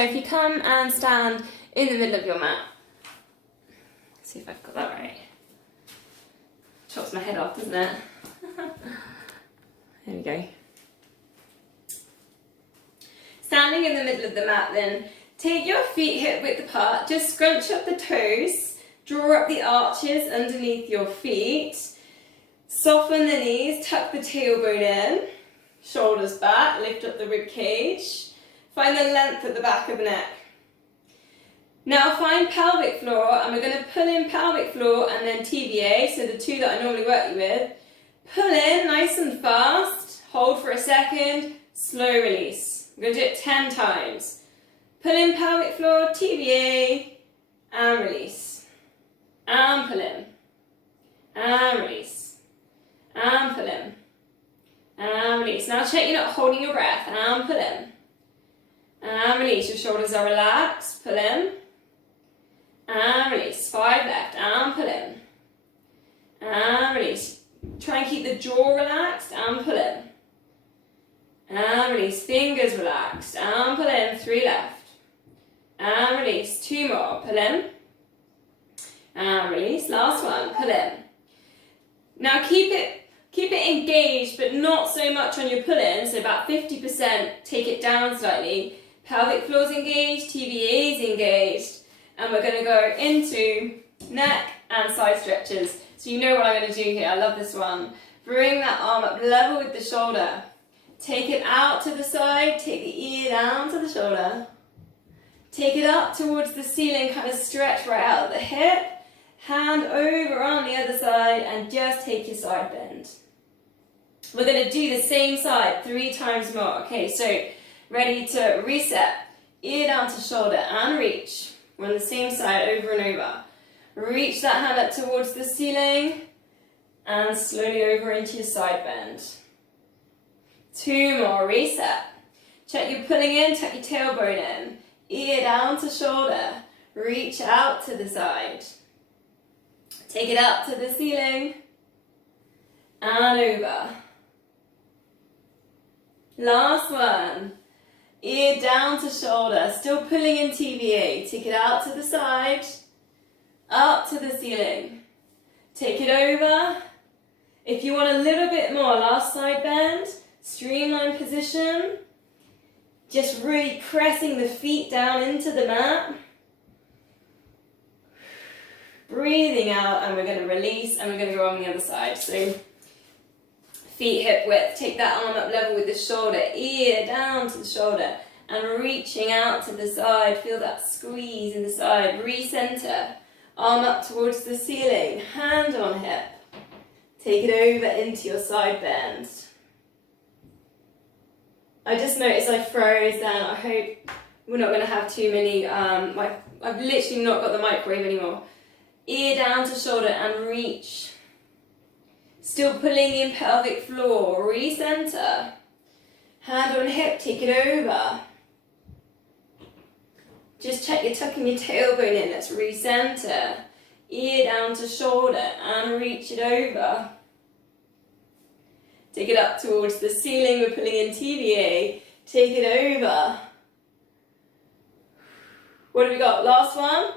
So if you come and stand in the middle of your mat, let's see if I've got that right. Chops my head off, doesn't it? There we go. Standing in the middle of the mat then, take your feet hip width apart, just scrunch up the toes, draw up the arches underneath your feet, soften the knees, tuck the tailbone in, shoulders back, lift up the rib cage, find the length at the back of the neck. Now find pelvic floor, and we're going to pull in pelvic floor and then TVA, so the two that I normally work you with. Pull in nice and fast, hold for a second, slow release. We're going to do it 10 times. Pull in pelvic floor, TVA, and release. And pull in. And release. And pull in. And release. Now check you're not holding your breath. And pull in. And release. Your shoulders are relaxed. Pull in. And release. 5 left. And pull in. And release. Try and keep the jaw relaxed. And pull in. And release. Fingers relaxed. And pull in. 3 left. And release. 2 more. Pull in. And release. Last one. Pull in. Now keep it engaged, but not so much on your pull-in. So about 50%. Take it down slightly. Pelvic floor's engaged. TVA is engaged. And we're going to go into neck and side stretches. So you know what I'm going to do here. I love this one. Bring that arm up level with the shoulder. Take it out to the side. Take the ear down to the shoulder. Take it up towards the ceiling. Kind of stretch right out of the hip. Hand over on the other side and just take your side bend. We're going to do the same side 3 times more. Okay, so ready to reset. Ear down to shoulder and reach. We're on the same side over and over. Reach that hand up towards the ceiling and slowly over into your side bend. 2 more, reset. Check you're pulling in, tuck your tailbone in. Ear down to shoulder. Reach out to the side. Take it up to the ceiling and over. Last one. Ear down to shoulder, still pulling in TVA. Take it out to the side, up to the ceiling. Take it over. If you want a little bit more, last side bend, streamline position. Just really pressing the feet down into the mat. Breathing out, and we're going to release, and we're going to go on the other side. So feet hip width, take that arm up level with the shoulder, ear down to the shoulder, and reaching out to the side. Feel that squeeze in the side. Recenter, arm up towards the ceiling, hand on hip. Take it over into your side bend. I just noticed I froze then. I hope we're not going to have too many, I've literally not got the microwave anymore. Ear down to shoulder and reach. Still pulling in pelvic floor. Recenter. Hand on hip, take it over. Just check you're tucking your tailbone in. Let's recenter. Ear down to shoulder and reach it over. Take it up towards the ceiling. We're pulling in TVA. Take it over. What have we got? Last one.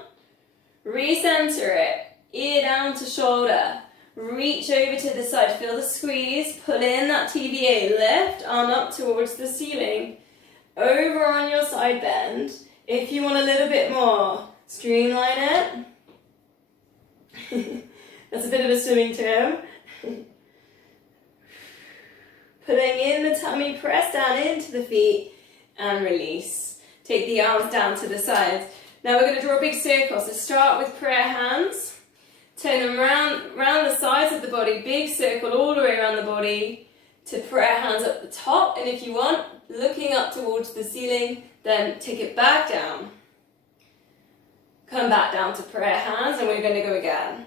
Recenter it. Ear down to shoulder. Reach over to the side. Feel the squeeze. Pull in that TVA. Lift arm up towards the ceiling. Over on your side bend. If you want a little bit more, streamline it. That's a bit of a swimming toe. Pulling in the tummy, press down into the feet and release. Take the arms down to the sides. Now we're going to draw a big circle. So start with prayer hands. Turn them round the sides of the body. Big circle all the way around the body to prayer hands up the top. And if you want, looking up towards the ceiling, then take it back down. Come back down to prayer hands, and we're going to go again.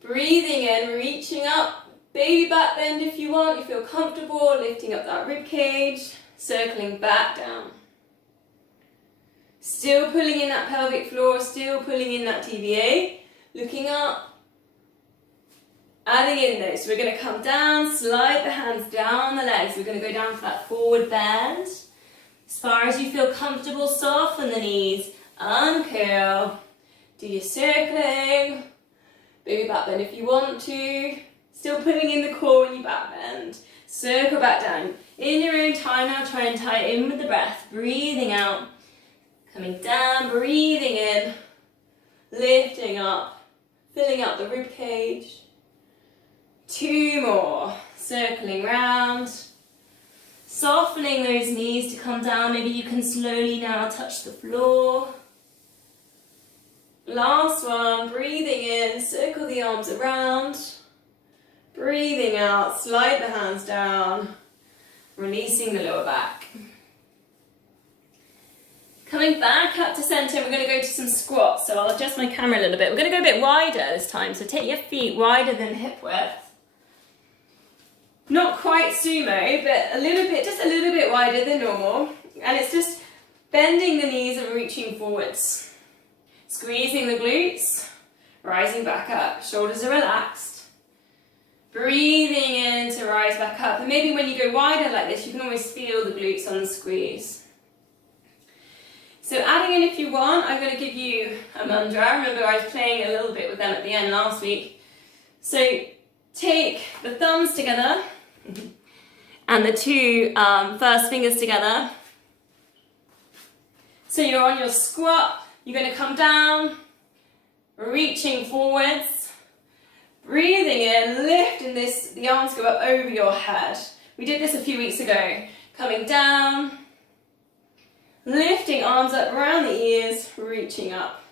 Breathing in, reaching up. Baby back bend if you want. You feel comfortable, lifting up that rib cage. Circling back down. Still pulling in that pelvic floor, still pulling in that TVA. Looking up. Adding in those. So we're going to come down, slide the hands down the legs. We're going to go down for that forward bend. As far as you feel comfortable, soften the knees, uncurl, do your circling, baby back bend if you want to, still pulling in the core when you back bend, circle back down. In your own time now, try and tie it in with the breath, breathing out, coming down, breathing in, lifting up, filling up the rib cage. 2 more, circling round, softening those knees to come down. Maybe you can slowly now touch the floor. Last one, breathing in, circle the arms around, breathing out, slide the hands down, releasing the lower back. Coming back up to center, we're going to go to some squats. So I'll adjust my camera a little bit. We're going to go a bit wider this time. So take your feet wider than hip width. Not quite sumo, but a little bit, just a little bit wider than normal. And it's just bending the knees and reaching forwards. Squeezing the glutes, rising back up. Shoulders are relaxed. Breathing in to rise back up. And maybe when you go wider like this, you can always feel the glutes on the squeeze. So adding in if you want, I'm going to give you a mudra. Remember I was playing a little bit with them at the end last week. So take the thumbs together and the 2 first fingers together. So you're on your squat. You're going to come down, reaching forwards, breathing in, lifting this, the arms go up over your head. We did this a few weeks ago. Coming down, lifting arms up around the ears, reaching up.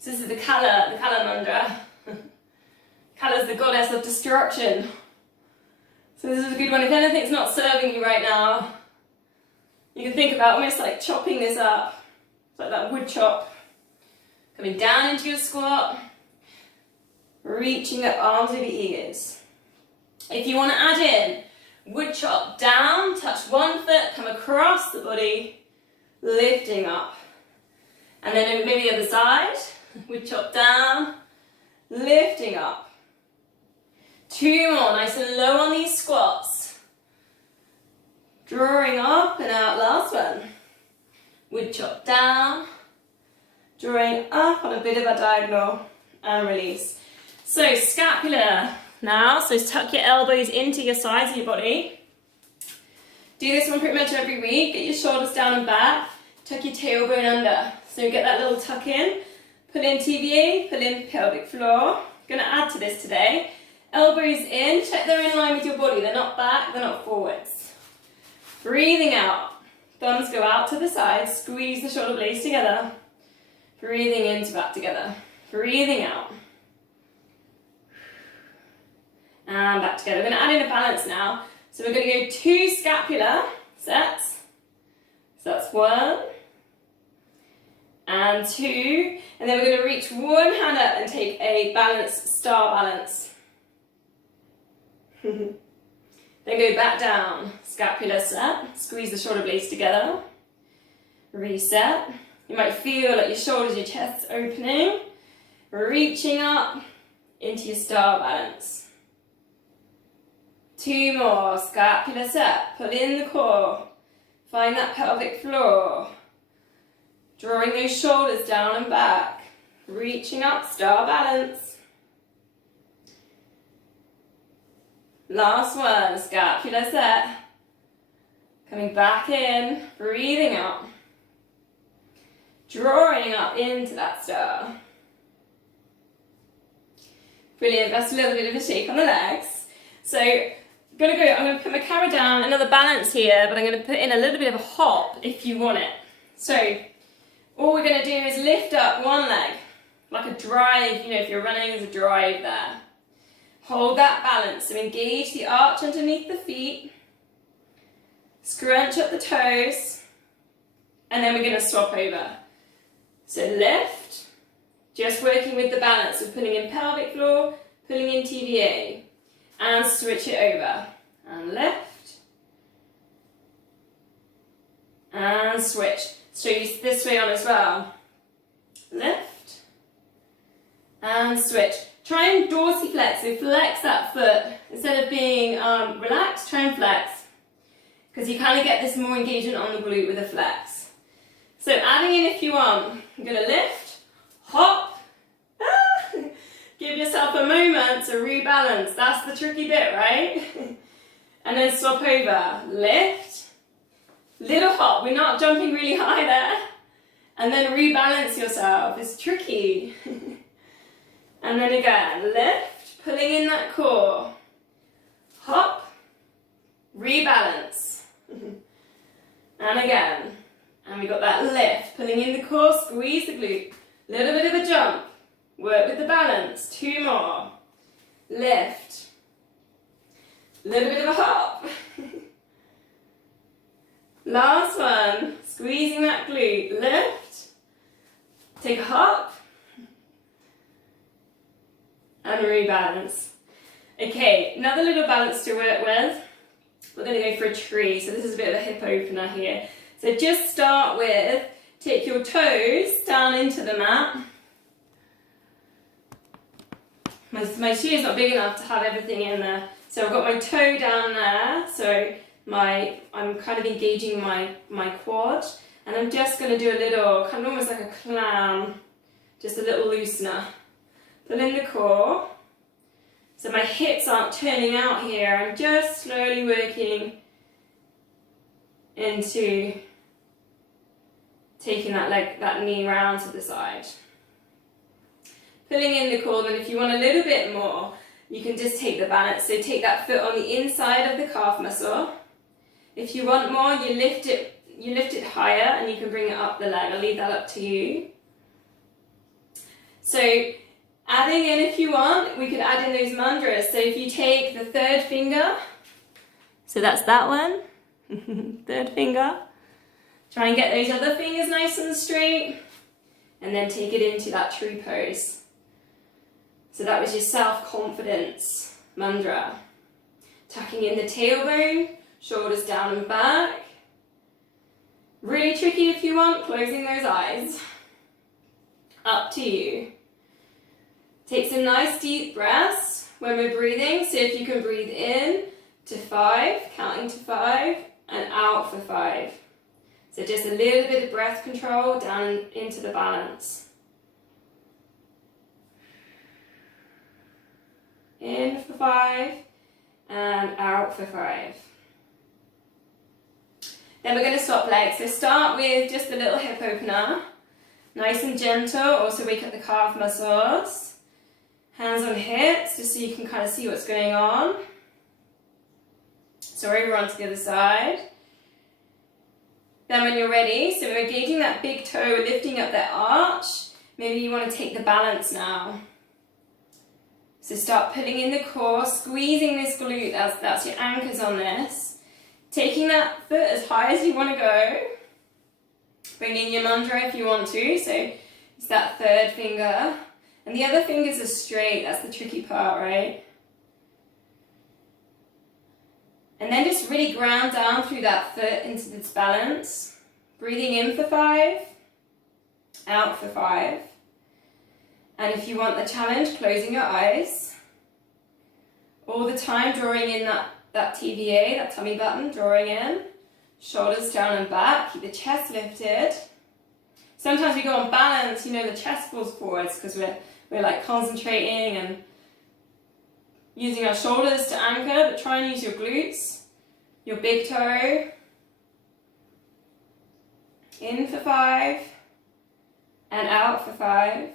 So this is the Kala Mudra. Kala's the goddess of destruction. So this is a good one. If anything's not serving you right now, you can think about almost like chopping this up. Like that wood chop. Coming down into your squat. Reaching up, arms over ears. If you want to add in wood chop down, touch one foot, come across the body, lifting up. And then maybe the other side, wood chop down, lifting up. 2 more, nice and low on these squats. Drawing up and out, last one. Wood chop down, drawing up on a bit of a diagonal and release. So scapula now, so tuck your elbows into your sides of your body. Do this one pretty much every week. Get your shoulders down and back, tuck your tailbone under. So get that little tuck in, pull in TVA, pull in pelvic floor. Gonna add to this today. Elbows in, check they're in line with your body. They're not back, they're not forwards. Breathing out. Thumbs go out to the side, squeeze the shoulder blades together. Breathing in to back together. Breathing out. And back together. We're going to add in a balance now. So we're going to go 2 scapula sets. So that's 1 and 2. And then we're going to reach one hand up and take a balance, star balance. Then go back down, scapula set, squeeze the shoulder blades together, reset. You might feel like your shoulders, your chest's opening, reaching up into your star balance. 2 more, scapula set, pull in the core, find that pelvic floor, drawing those shoulders down and back, reaching up, star balance. Last one, scapula set. Coming back in, breathing out. Drawing up into that star. Brilliant, that's a little bit of a shake on the legs. So, I'm going to put my camera down, another balance here, but I'm going to put in a little bit of a hop if you want it. So, all we're going to do is lift up one leg, like a drive, you know, if you're running, there's a drive there. Hold that balance, so engage the arch underneath the feet, scrunch up the toes, and then we're going to swap over. So lift, just working with the balance of pulling in pelvic floor, pulling in TVA, and switch it over. And lift, and switch. So use this way on as well. Lift, and switch. Try and dorsiflex, so flex that foot. Instead of being relaxed, try and flex. because you kind of get this more engagement on the glute with a flex. So adding in if you want, I'm going to lift, hop, give yourself a moment to rebalance. That's the tricky bit, right? And then swap over, lift, little hop. We're not jumping really high there. And then rebalance yourself. It's tricky. And then again, lift, pulling in that core. Hop, rebalance. And again. And we got that lift, pulling in the core, squeeze the glute. Little bit of a jump. Work with the balance. 2 more. Lift. Little bit of a hop. Last one. Squeezing that glute. Lift. Take a hop. And rebalance. Okay, another little balance to work with. We're going to go for a tree. So this is a bit of a hip opener here. So just start with, take your toes down into the mat. My shoe is not big enough to have everything in there. So I've got my toe down there. So I'm kind of engaging my quad. And I'm just going to do a little, kind of almost like a clam, just a little loosener. Pull in the core. So my hips aren't turning out here. I'm just slowly working into taking that knee round to the side. Pulling in the core, and if you want a little bit more, you can just take the balance. So take that foot on the inside of the calf muscle. If you want more, you lift it higher and you can bring it up the leg. I'll leave that up to you. So adding in if you want, we could add in those mudras. So if you take the third finger, so that's that one, third finger. Try and get those other fingers nice and straight, and then take it into that tree pose. So that was your self-confidence mudra. Tucking in the tailbone, shoulders down and back. Really tricky if you want, closing those eyes. Up to you. Take some nice deep breaths when we're breathing. So if you can breathe in to 5, counting to 5, and out for 5. So just a little bit of breath control down into the balance. In for 5 and out for 5. Then we're going to swap legs. So start with just a little hip opener. Nice and gentle. Also wake up the calf muscles. Hands on hips just so you can kind of see what's going on. Sorry, we're on to the other side. Then when you're ready, so we're engaging that big toe, we're lifting up that arch. Maybe you want to take the balance now. So start pulling in the core, squeezing this glute, that's your anchors on this. Taking that foot as high as you want to go. Bring in your mudra if you want to, so it's that third finger. And the other fingers are straight, that's the tricky part, right? And then just really ground down through that foot into this balance. Breathing in for 5, out for 5. And if you want the challenge, closing your eyes. All the time drawing in that TVA, that tummy button, drawing in. Shoulders down and back, keep the chest lifted. Sometimes we go on balance, you know, the chest falls forwards because we're like concentrating and using our shoulders to anchor, but try and use your glutes, your big toe. In for 5 and out for 5.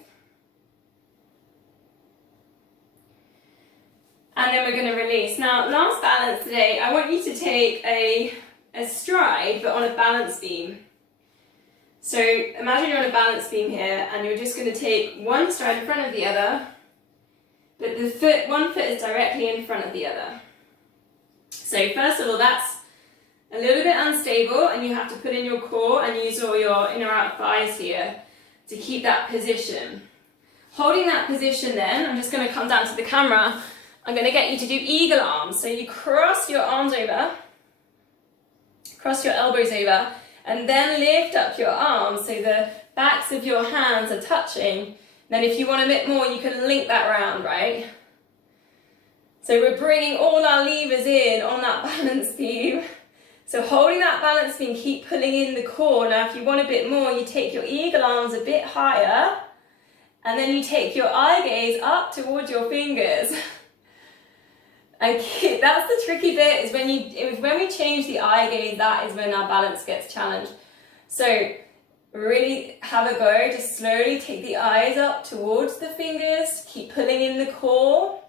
And then we're going to release. Now, last balance today, I want you to take a stride, but on a balance beam. So imagine you're on a balance beam here, and you're just going to take one stride in front of the other, but one foot is directly in front of the other. So first of all, that's a little bit unstable, and you have to put in your core and use all your inner out thighs here to keep that position. Holding that position then, I'm just going to come down to the camera. I'm going to get you to do eagle arms. So you cross your arms over, cross your elbows over, and then lift up your arms so the backs of your hands are touching. Then if you want a bit more, you can link that round, right? So we're bringing all our levers in on that balance beam. So holding that balance beam, keep pulling in the core. Now if you want a bit more, you take your eagle arms a bit higher, and then you take your eye gaze up towards your fingers. And that's the tricky bit, is when we change the eye gaze, that is when our balance gets challenged. So really have a go, just slowly take the eyes up towards the fingers, keep pulling in the core.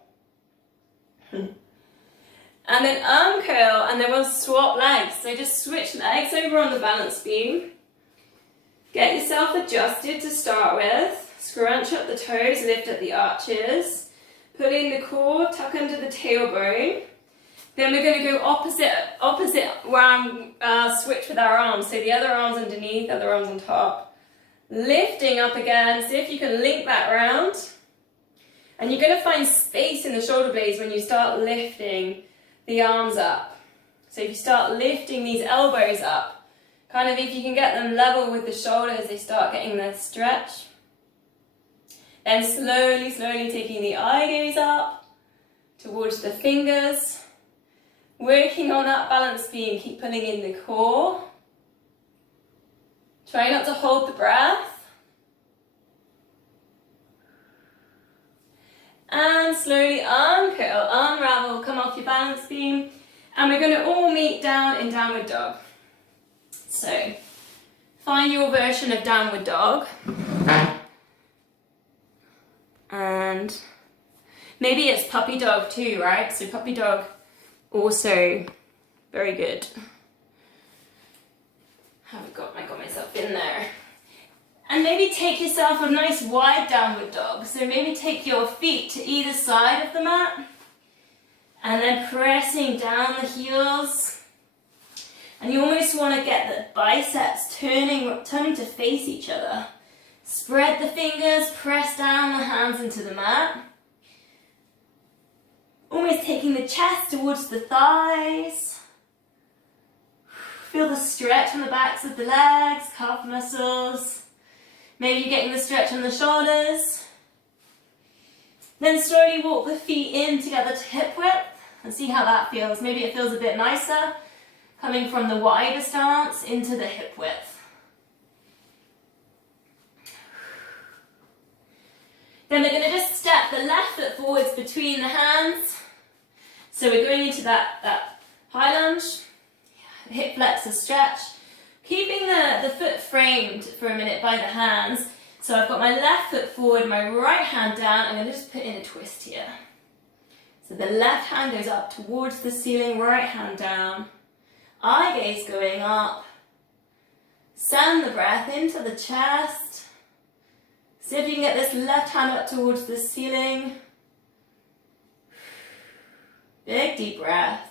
And then arm curl, and then we'll swap legs. So just switch legs over on the balance beam. Get yourself adjusted to start with. Scrunch up the toes, lift up the arches. Pull in the core, tuck under the tailbone. Then we're going to go opposite switch with our arms. So the other arm's underneath, other arm's on top. Lifting up again, see if you can link that round. And you're going to find space in the shoulder blades when you start lifting the arms up. So if you start lifting these elbows up, kind of if you can get them level with the shoulders, they start getting their stretch. Then slowly, slowly taking the eye gaze up towards the fingers. Working on that balance beam, keep pulling in the core. Try not to hold the breath. And slowly uncurl, unravel, come off your balance beam. And we're going to all meet down in downward dog. So, find your version of downward dog. And maybe it's puppy dog too, right? So puppy dog, also very good. Got myself in there. And maybe take yourself a nice wide downward dog. So maybe take your feet to either side of the mat. And then pressing down the heels. And you almost want to get the biceps turning to face each other. Spread the fingers, press down the hands into the mat. Almost taking the chest towards the thighs. Feel the stretch on the backs of the legs, calf muscles. Maybe you're getting the stretch on the shoulders. Then slowly walk the feet in together to hip width and see how that feels. Maybe it feels a bit nicer coming from the wider stance into the hip width. Then we're going to just step the left foot forwards between the hands. So we're going into that high lunge, hip flexor stretch. Keeping the foot framed for a minute by the hands. So I've got my left foot forward, my right hand down. I'm going to just put in a twist here. So the left hand goes up towards the ceiling, right hand down. Eye gaze going up. Send the breath into the chest. See if you can get this left hand up towards the ceiling. Big deep breath.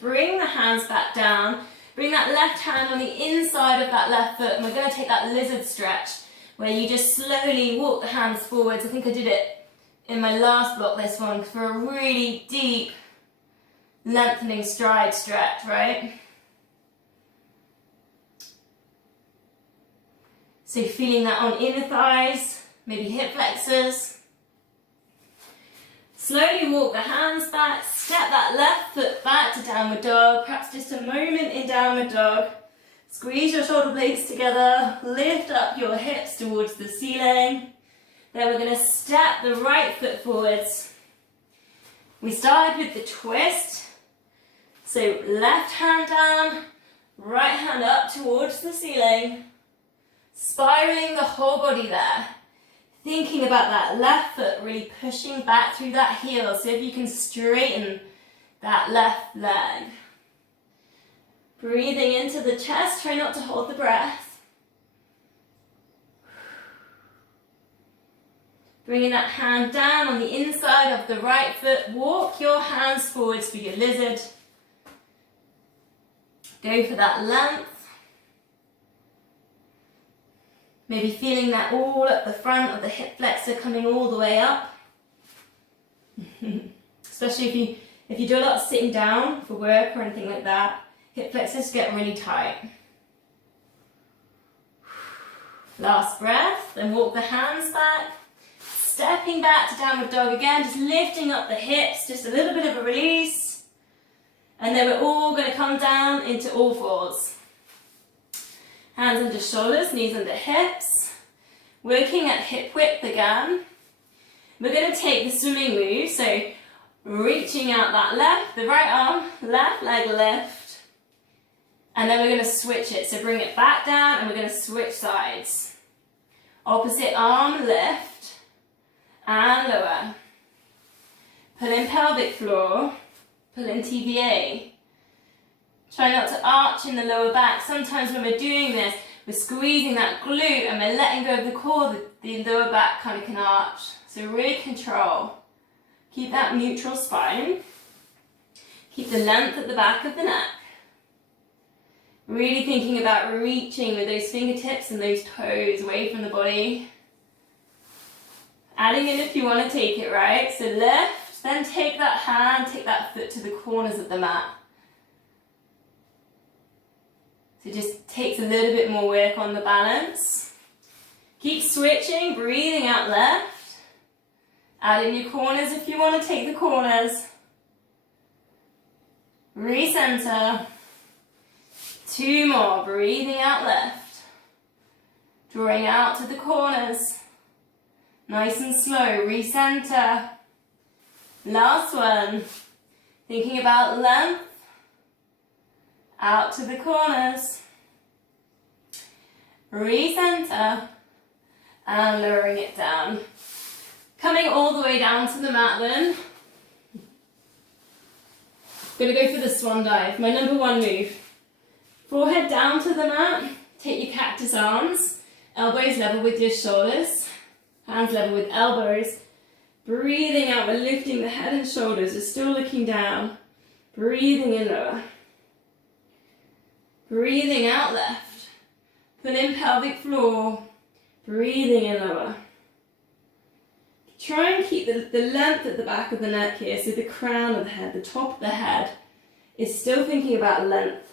Bring the hands back down. Bring that left hand on the inside of that left foot, and we're going to take that lizard stretch where you just slowly walk the hands forwards. I think I did it in my last block, this one, for a really deep lengthening stride stretch, right? So feeling that on inner thighs, maybe hip flexors. Slowly walk the hands back, step that left foot back to downward dog, perhaps just a moment in downward dog. Squeeze your shoulder blades together, lift up your hips towards the ceiling. Then we're going to step the right foot forwards. We started with the twist. So left hand down, right hand up towards the ceiling. Spiraling the whole body there. Thinking about that left foot really pushing back through that heel. So if you can straighten that left leg. Breathing into the chest, try not to hold the breath. Bringing that hand down on the inside of the right foot. Walk your hands forwards for your lizard. Go for that length. Maybe feeling that all at the front of the hip flexor coming all the way up. Especially if you do a lot of sitting down for work or anything like that, hip flexors get really tight. Last breath, then walk the hands back. Stepping back to downward dog again, just lifting up the hips, just a little bit of a release. And then we're all going to come down into all fours. Hands under shoulders, knees under hips. Working at hip width again. We're going to take the swimming move, so reaching out that left, the right arm, left leg lift. And then we're going to switch it, so bring it back down and we're going to switch sides. Opposite arm lift and lower. Pull in pelvic floor, pull in TVA. Try not to arch in the lower back. Sometimes when we're doing this, we're squeezing that glute and we're letting go of the core, the lower back kind of can arch. So really control. Keep that neutral spine. Keep the length at the back of the neck. Really thinking about reaching with those fingertips and those toes away from the body. Adding in if you want to take it, right? So lift, then take that hand, take that foot to the corners of the mat. So it just takes a little bit more work on the balance. Keep switching, breathing out left. Add in your corners if you want to take the corners. Recenter. 2 more, breathing out left. Drawing out to the corners. Nice and slow, recenter. Last one. Thinking about length. Out to the corners. Recenter. And lowering it down. Coming all the way down to the mat then. Gonna go for the swan dive, my number 1 move. Forehead down to the mat, take your cactus arms, elbows level with your shoulders, hands level with elbows. Breathing out, we're lifting the head and shoulders, we're still looking down. Breathing in lower. Breathing out left. Pull in pelvic floor. Breathing in lower. Try and keep the length at the back of the neck here, so the crown of the head, the top of the head, is still thinking about length.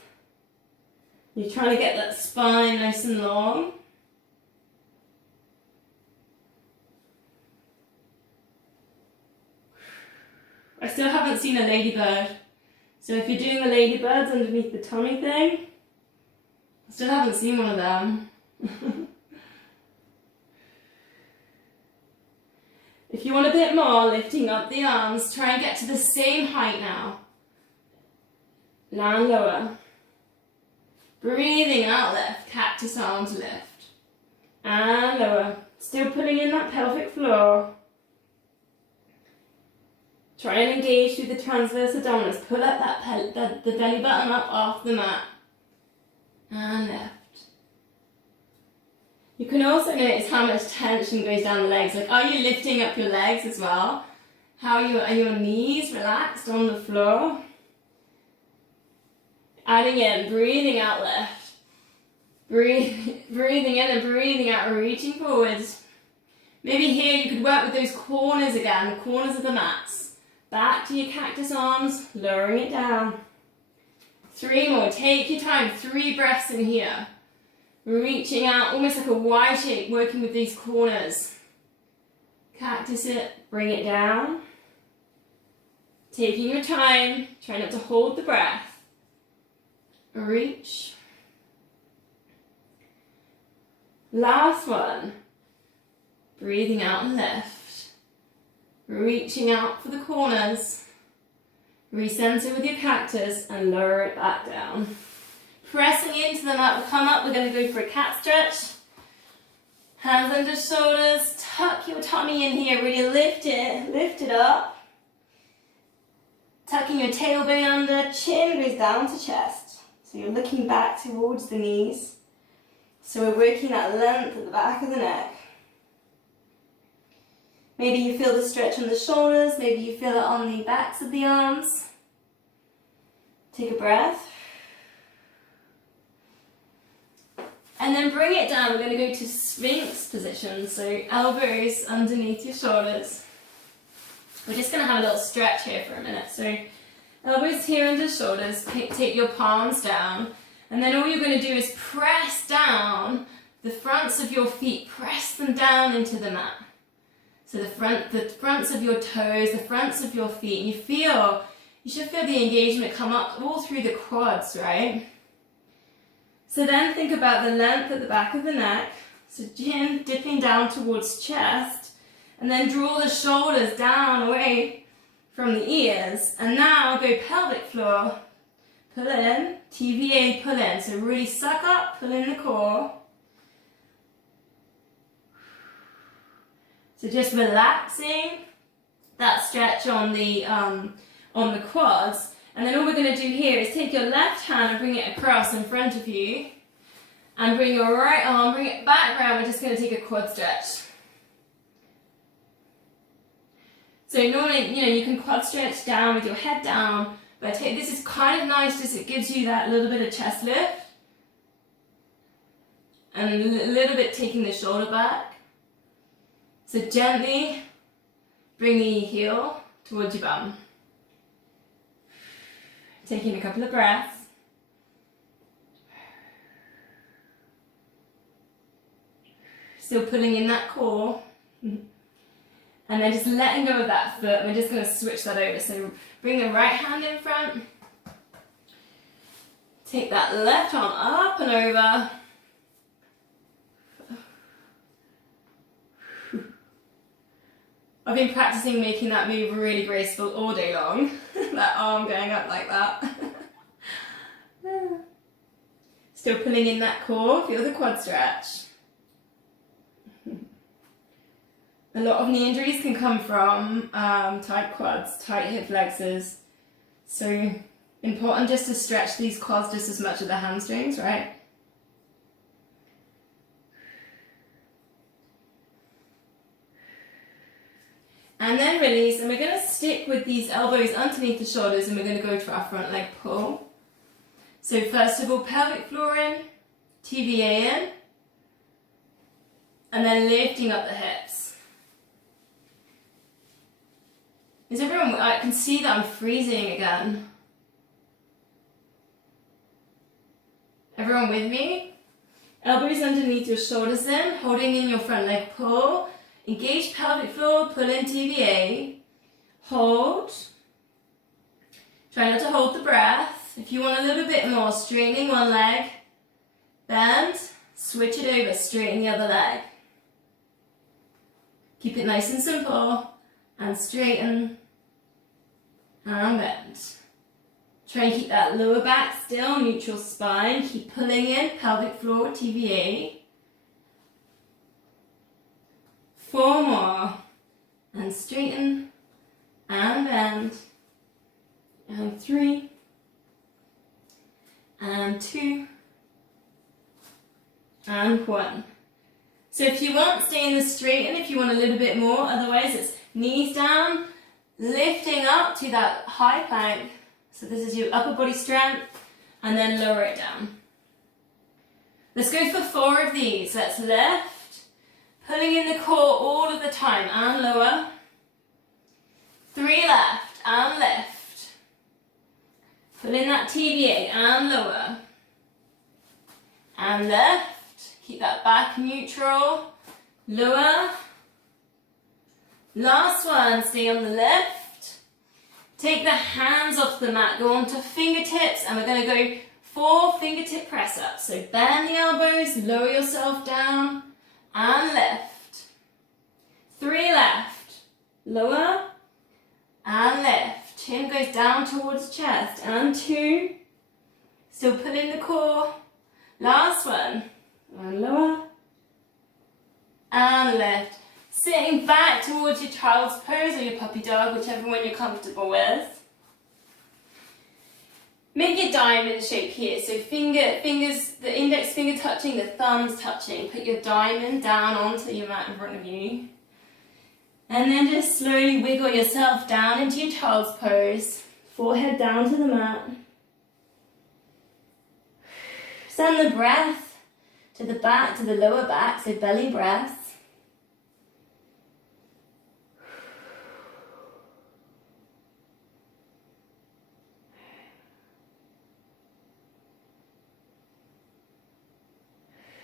You're trying to get that spine nice and long. I still haven't seen a ladybird. So if you're doing the ladybirds underneath the tummy thing, I still haven't seen one of them. If you want a bit more, lifting up the arms, try and get to the same height now. Land lower. Breathing out left, cactus arms lift. And lower. Still pulling in that pelvic floor. Try and engage through the transverse abdominals. Pull up that the belly button up off the mat. And left. You can also notice how much tension goes down the legs. Like, are you lifting up your legs as well? Are your knees relaxed on the floor? Adding in, breathing out left. Breathing in and breathing out, reaching forwards. Maybe here you could work with those corners again, the corners of the mats. Back to your cactus arms, lowering it down. 3 more, take your time, 3 breaths in here. Reaching out, almost like a Y shape, working with these corners. Cactus it, bring it down. Taking your time, try not to hold the breath. Reach. Last one. Breathing out and lift. Reaching out for the corners. Recenter with your cactus and lower it back down. Pressing into the mat, we'll come up, we're going to go for a cat stretch. Hands under shoulders, tuck your tummy in here, really lift it up. Tucking your tailbone under, chin goes down to chest. So you're looking back towards the knees. So we're working that length at the back of the neck. Maybe you feel the stretch on the shoulders, maybe you feel it on the backs of the arms. Take a breath. And then bring it down, we're going to go to Sphinx position, so elbows underneath your shoulders. We're just going to have a little stretch here for a minute. So elbows here under shoulders, take your palms down, and then all you're going to do is press down the fronts of your feet, press them down into the mat. So the fronts of your toes, the fronts of your feet, and you feel You should feel the engagement come up all through the quads, right? So then think about the length at the back of the neck. So chin dipping down towards chest, and then draw the shoulders down away from the ears. And now go pelvic floor, pull in, TVA, pull in. So really suck up, pull in the core. So just relaxing that stretch on the quads. And then all we're going to do here is take your left hand and bring it across in front of you. And bring your right arm, bring it back round. We're just going to take a quad stretch. So normally, you can quad stretch down with your head down. But this is kind of nice because it gives you that little bit of chest lift. And a little bit taking the shoulder back. So gently bring the heel towards your bum. Taking a couple of breaths. Still pulling in that core. And then just letting go of that foot. We're just going to switch that over. So bring the right hand in front. Take that left arm up and over. I've been practicing making that move really graceful all day long. That arm going up like that. Still pulling in that core. Feel the quad stretch. A lot of knee injuries can come from tight quads, tight hip flexors. So important just to stretch these quads just as much as the hamstrings, right? And then release, and we're going to stick with these elbows underneath the shoulders, and we're going to go to our front leg pull. So first of all, pelvic floor in, TVA in, and then lifting up the hips. Is everyone, I can see that I'm freezing again. Everyone with me? Elbows underneath your shoulders in, holding in your front leg pull. Engage pelvic floor, pull in TVA. Hold. Try not to hold the breath. If you want a little bit more, straightening one leg. Bend, switch it over, straighten the other leg. Keep it nice and simple. And straighten. And bend. Try and keep that lower back still, neutral spine. Keep pulling in, pelvic floor, TVA. 4 more. And straighten. And bend. And 3. And 2. And 1. So if you want, stay in the straighten if you want a little bit more. Otherwise, it's knees down, lifting up to that high plank. So this is your upper body strength, and then lower it down. Let's go for 4 of these. Let's lift, pulling in the core all of the time, and lower. 3 left, and lift. Pull in that TVA, and lower. And lift. Keep that back neutral. Lower. Last one, stay on the lift. Take the hands off the mat, go onto fingertips, and we're going to go 4 fingertip press ups. So bend the elbows, lower yourself down, and lift. 3 left. Lower, and lift. Chin goes down towards chest, and 2. Still pull in the core. Last one. And lower, and lift. Sitting back towards your child's pose or your puppy dog, whichever one you're comfortable with. Make your diamond shape here. So fingers, the index finger touching, the thumbs touching. Put your diamond down onto your mat in front of you. And then just slowly wiggle yourself down into your child's pose. Forehead down to the mat. Send the breath to the back, to the lower back, so belly breath.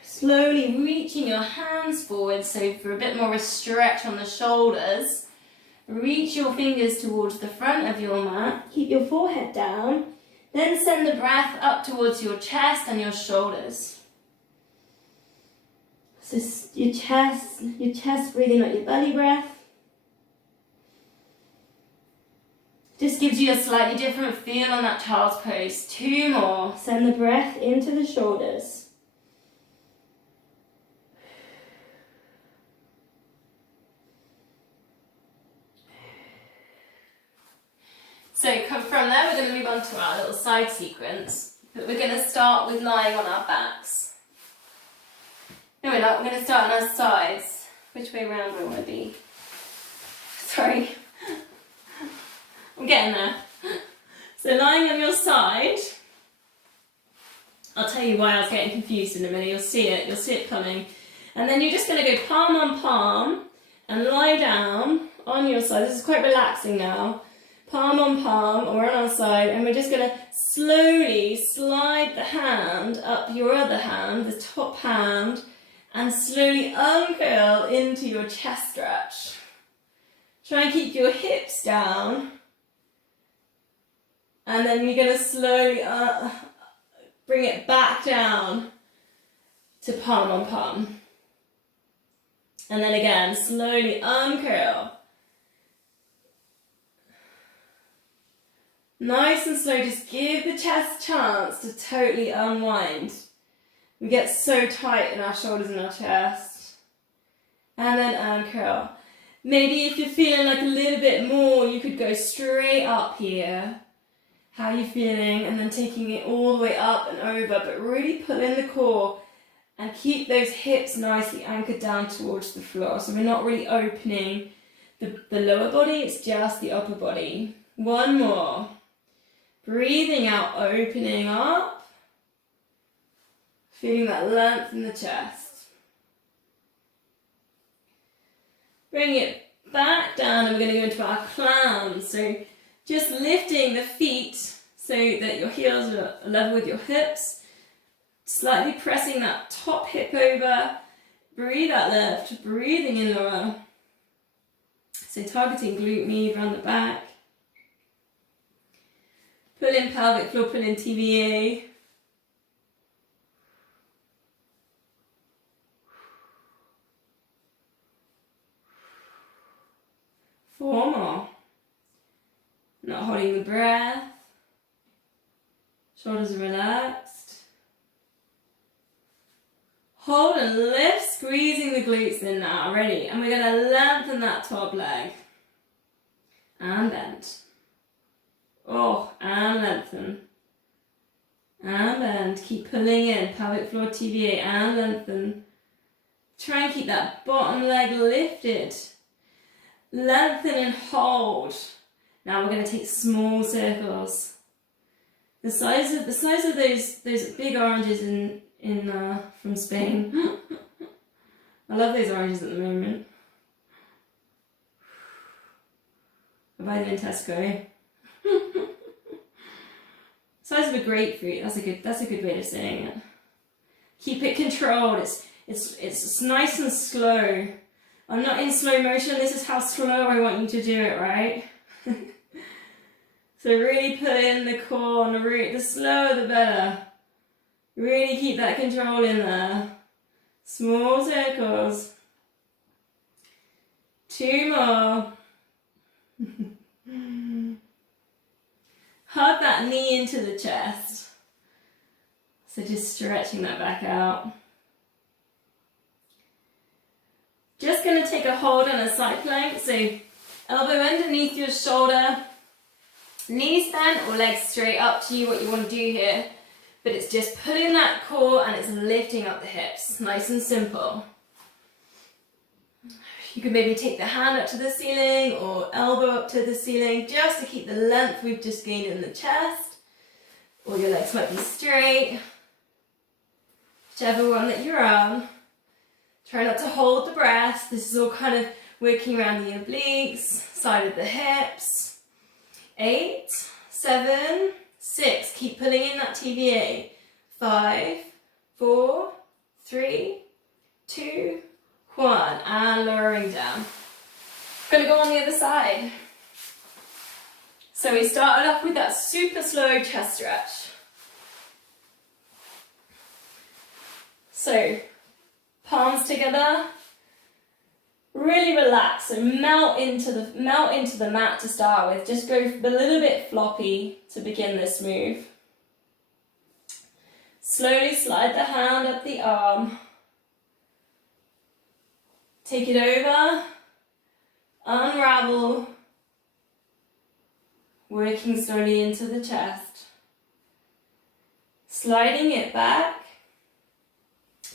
Slowly reaching your hands forward, so for a bit more of a stretch on the shoulders. Reach your fingers towards the front of your mat. Keep your forehead down. Then send the breath up towards your chest and your shoulders. So your chest breathing out your belly breath. Just gives you a slightly different feel on that child's pose. 2 more. Send the breath into the shoulders. So from there, we're going to move on to our little side sequence. But we're going to start with lying on our backs. No, we're not. We're going to start on our sides. Which way around do I want to be? Sorry. I'm getting there. So lying on your side, I'll tell you why I was getting confused in a minute. You'll see it coming. And then you're just going to go palm on palm and lie down on your side. This is quite relaxing now. Palm on palm, or on our side, and we're just going to slowly slide the hand up your other hand, the top hand, and slowly uncurl into your chest stretch. Try and keep your hips down. And then you're going to slowly bring it back down to palm on palm. And then again, slowly uncurl. Nice and slow, just give the chest a chance to totally unwind. We get so tight in our shoulders and our chest. And then uncurl. Maybe if you're feeling like a little bit more, you could go straight up here. How are you feeling? And then taking it all the way up and over, but really pull in the core and keep those hips nicely anchored down towards the floor. So we're not really opening the lower body, it's just the upper body. 1 more. Breathing out, opening up. Feeling that length in the chest. Bring it back down and we're going to go into our clown. So just lifting the feet so that your heels are level with your hips. Slightly pressing that top hip over. Breathe out lift, breathing in lower. So targeting glute med around the back. Pull in pelvic floor, pull in TVA. Four more. Not holding the breath. Shoulders are relaxed. Hold and lift, squeezing the glutes in now. Ready? And we're going to lengthen that top leg. And bend. Oh, and lengthen. And bend. Keep pulling in. Pelvic floor TVA and lengthen. Try and keep that bottom leg lifted. Lengthen and hold. Now we're going to take small circles. The size of those big oranges from Spain. I love those oranges at the moment. I buy them in Tesco. Size of a grapefruit. That's a good way of saying it. Keep it controlled. It's nice and slow. I'm not in slow motion. This is how slow I want you to do it, right? So really put in the core and the root. The slower the better. Really keep that control in there. Small circles. 2 more. Hug that knee into the chest. So just stretching that back out. Just going to take a hold on a side plank. So elbow underneath your shoulder. Knees bent or legs straight, up to you what you want to do here. But it's just pulling that core and it's lifting up the hips. Nice and simple. You can maybe take the hand up to the ceiling or elbow up to the ceiling just to keep the length we've just gained in the chest. Or your legs might be straight. Whichever one that you're on. Try not to hold the breath. This is all kind of working around the obliques, side of the hips. 8, 7, 6. Keep pulling in that TVA. 5, 4, 3, 2, 1. And lowering down. Gonna go on the other side. So we started off with that super slow chest stretch. So palms together, really relax, so melt into the mat to start with. Just go a little bit floppy to begin this move. Slowly slide the hand up the arm. Take it over, unravel, working slowly into the chest. Sliding it back,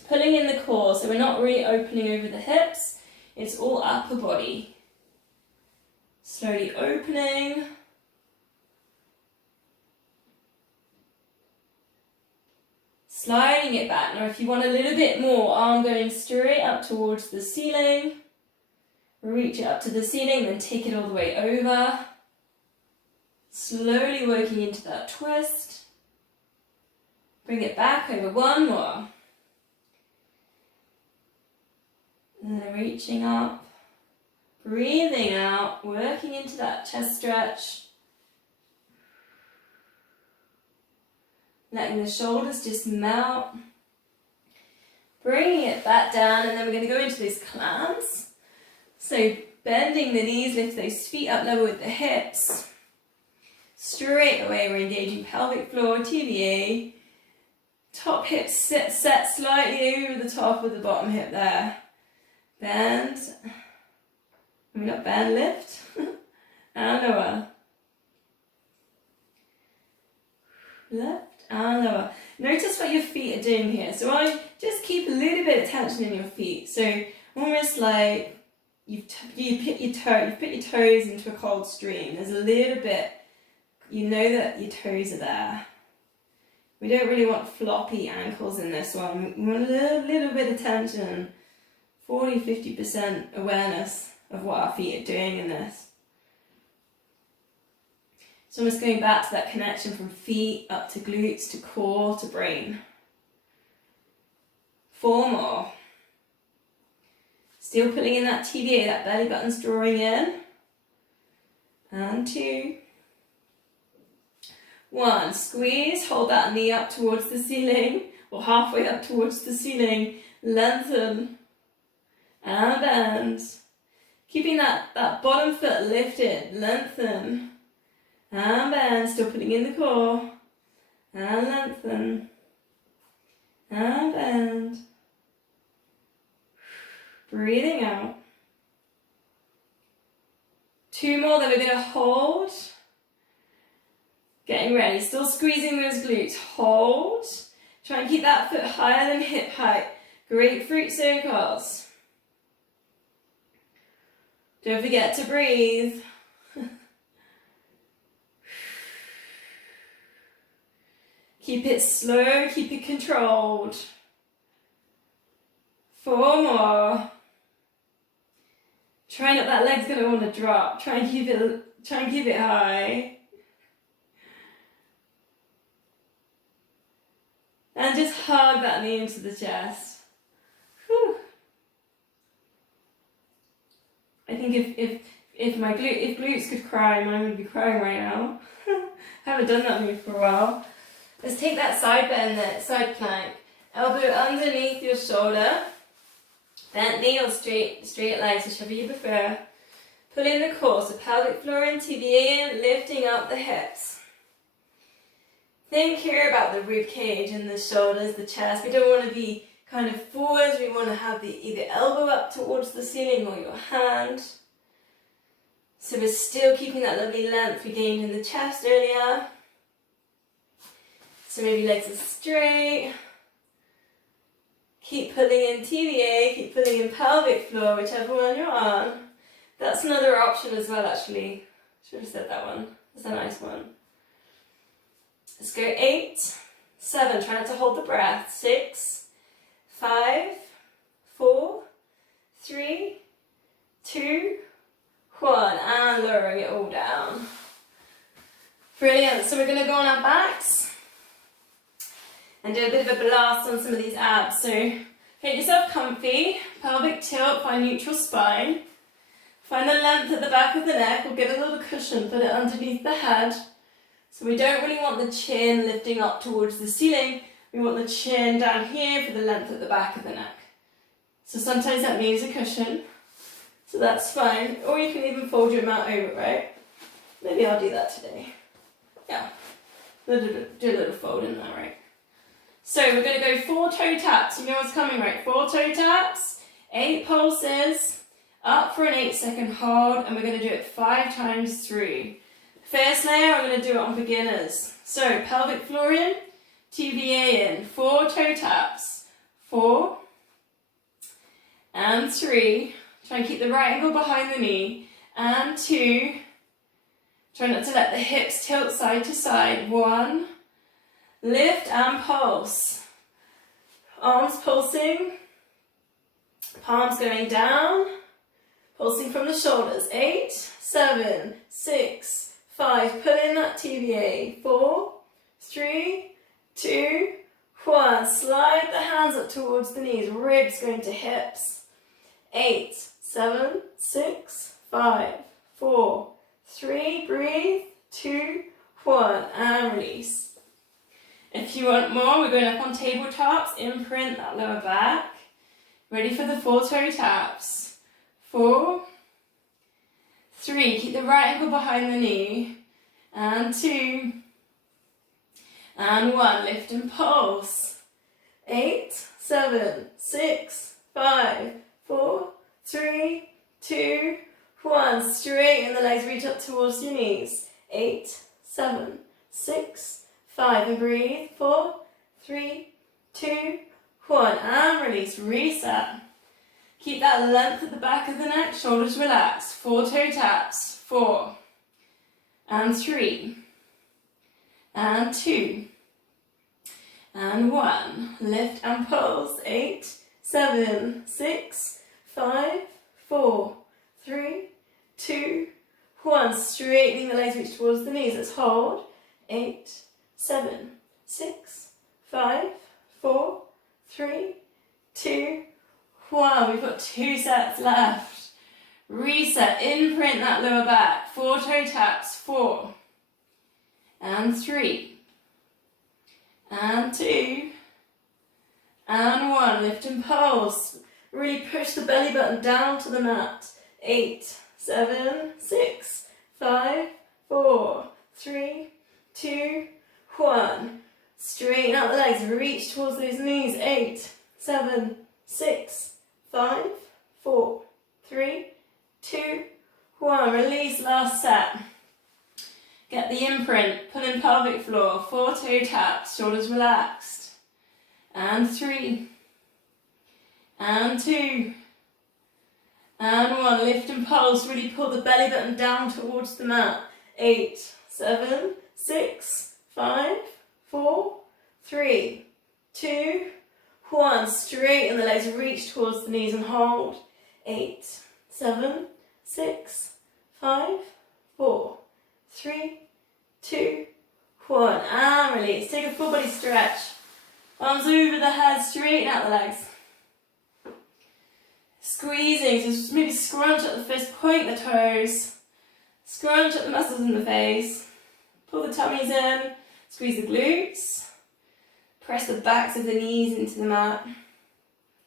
pulling in the core, so we're not really opening over the hips, it's all upper body. Slowly opening. Sliding it back. Now if you want a little bit more, arm going straight up towards the ceiling. Reach it up to the ceiling, then take it all the way over. Slowly working into that twist. Bring it back over, one more. And then reaching up, breathing out, working into that chest stretch. Letting the shoulders just melt. Bringing it back down, and then we're going to go into these clams. So bending the knees, lift those feet up level with the hips. Straight away we're engaging pelvic floor, TVA. Top hip set slightly over the top of the bottom hip there. Bend. We got bend, lift. And lower. Left. And lower. Notice what your feet are doing here. So I just keep a little bit of tension in your feet. So almost like you've put your toes into a cold stream. There's a little bit, you know that your toes are there. We don't really want floppy ankles in this one. We want a little bit of tension. 40-50% awareness of what our feet are doing in this. So I'm just going back to that connection from feet up to glutes to core to brain. 4 more. Still pulling in that TVA, that belly button's drawing in. And 2. 1. Squeeze, hold that knee up towards the ceiling, or halfway up towards the ceiling. Lengthen. And bend. Keeping that bottom foot lifted. Lengthen. And bend, still putting in the core. And lengthen. And bend. Breathing out. 2 more, then we're going to hold. Getting ready, still squeezing those glutes. Hold. Try and keep that foot higher than hip height. Grapefruit circles. Don't forget to breathe. Keep it slow, keep it controlled. 4 more. Try not, that leg's gonna want to drop. Try and keep it high. And just hug that knee into the chest. Whew. I think if glutes could cry, mine would be crying right now. Haven't done that move for a while. Let's take that side bend there, side plank. Elbow underneath your shoulder. Bent knee or straight legs, whichever you prefer. Pull in the core, so pelvic floor and TVA, lifting up the hips. Think here about the rib cage and the shoulders, the chest. We don't want to be kind of forwards. We want to have either elbow up towards the ceiling or your hand. So we're still keeping that lovely length we gained in the chest earlier. So maybe legs are straight. Keep pulling in TVA, keep pulling in pelvic floor, whichever one you're on. That's another option as well, actually. Should have said that one. That's a nice one. Let's go 8, 7, try not to hold the breath. 6, 5, 4, 3, 2, 1, and lowering it all down. Brilliant, so we're going to go on our backs and do a bit of a blast on some of these abs. So get yourself comfy, pelvic tilt, find neutral spine. Find the length at the back of the neck, or get a little cushion, put it underneath the head. So we don't really want the chin lifting up towards the ceiling. We want the chin down here for the length at the back of the neck. So sometimes that means a cushion. So that's fine. Or you can even fold your mat over, right? Maybe I'll do that today. Yeah. Do a little fold in there, right? So we're going to go 4 toe taps. You know what's coming, right? 4 toe taps, 8 pulses, up for an 8-second hold, and we're going to do it 5 times through. First layer, I'm going to do it on beginners. So pelvic floor in, TVA in, 4 toe taps, 4 and 3. Try and keep the right ankle behind the knee, and 2. Try not to let the hips tilt side to side. 1, lift and pulse. Arms pulsing, palms going down, pulsing from the shoulders. 8, 7, 6, 5, pull in that TVA. 4, 3, 2, 1. Slide the hands up towards the knees, ribs going to hips. 8, 7, 6, 5, 4, 3, breathe, 2, 1, and release. If you want more, we're going up on tabletops, imprint that lower back. Ready for the 4 toe taps. 4, 3, keep the right ankle behind the knee, and 2, and 1, lift and pulse. 8, 7, 6, 5, 4, 3, 2, 1. Straighten the legs, reach up towards your knees. 8, 7, 6, 5, and breathe. 4, 3, 2, 1, and release. Reset. Keep that length at the back of the neck, shoulders relaxed. 4 toe taps. 4, and 3, and 2, and 1. Lift and pulse. 8, 7, 6, 5, 4, 3, 2, 1. Straightening the legs, reach towards the knees. Let's hold. 8, 7, 6, 5, 4, 3, 2, 1. We've got 2 sets left. Reset, imprint that lower back. 4 toe taps. 4, and 3, and 2, and 1. Lift and pulse. Really push the belly button down to the mat. 8, 7, 6, 5, 4, 3, 2, 1. Straighten out the legs, reach towards those knees. 8, 7, 6, 5, 4, 3, 2, 1. Release, last set. Get the imprint, pull in pelvic floor, 4 toe taps, shoulders relaxed. And 3, and 2, and 1. Lift and pulse, really pull the belly button down towards the mat. 8, 7, 6, 5, 4, 3, 2, 1. Straighten the legs, reach towards the knees and hold. 8, 7, 6, 5, 4, 3, 2, 1. And release. Take a full body stretch. Arms over the head, straighten out the legs. Squeezing, so maybe scrunch at the fist, point the toes. Scrunch at the muscles in the face. Pull the tummies in, squeeze the glutes. Press the backs of the knees into the mat.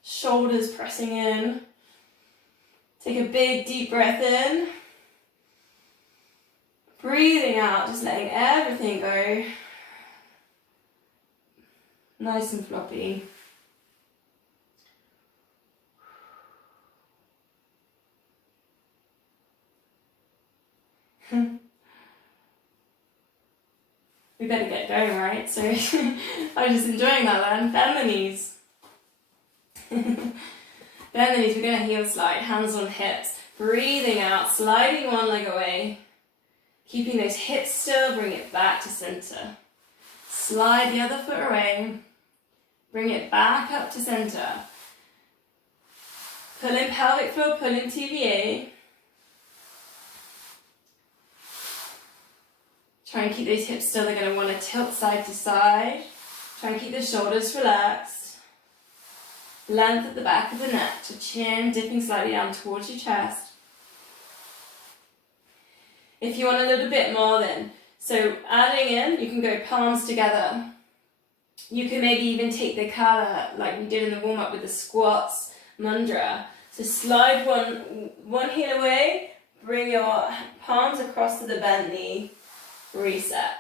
Shoulders pressing in. Take a big deep breath in. Breathing out, just letting everything go. Nice and floppy. We better get going, right? So I'm just enjoying that then. Bend the knees. Bend the knees, we're going to heel slide, hands on hips. Breathing out, sliding one leg away. Keeping those hips still, bring it back to center. Slide the other foot away. Bring it back up to center. Pull in pelvic floor, pull in TVA. Try and keep those hips still. They're going to want to tilt side to side. Try and keep the shoulders relaxed. Length at the back of the neck, to chin dipping slightly down towards your chest. If you want a little bit more then, so adding in, you can go palms together. You can maybe even take the color like we did in the warm-up with the squats, mudra. So slide one heel away, bring your palms across to the bent knee, reset.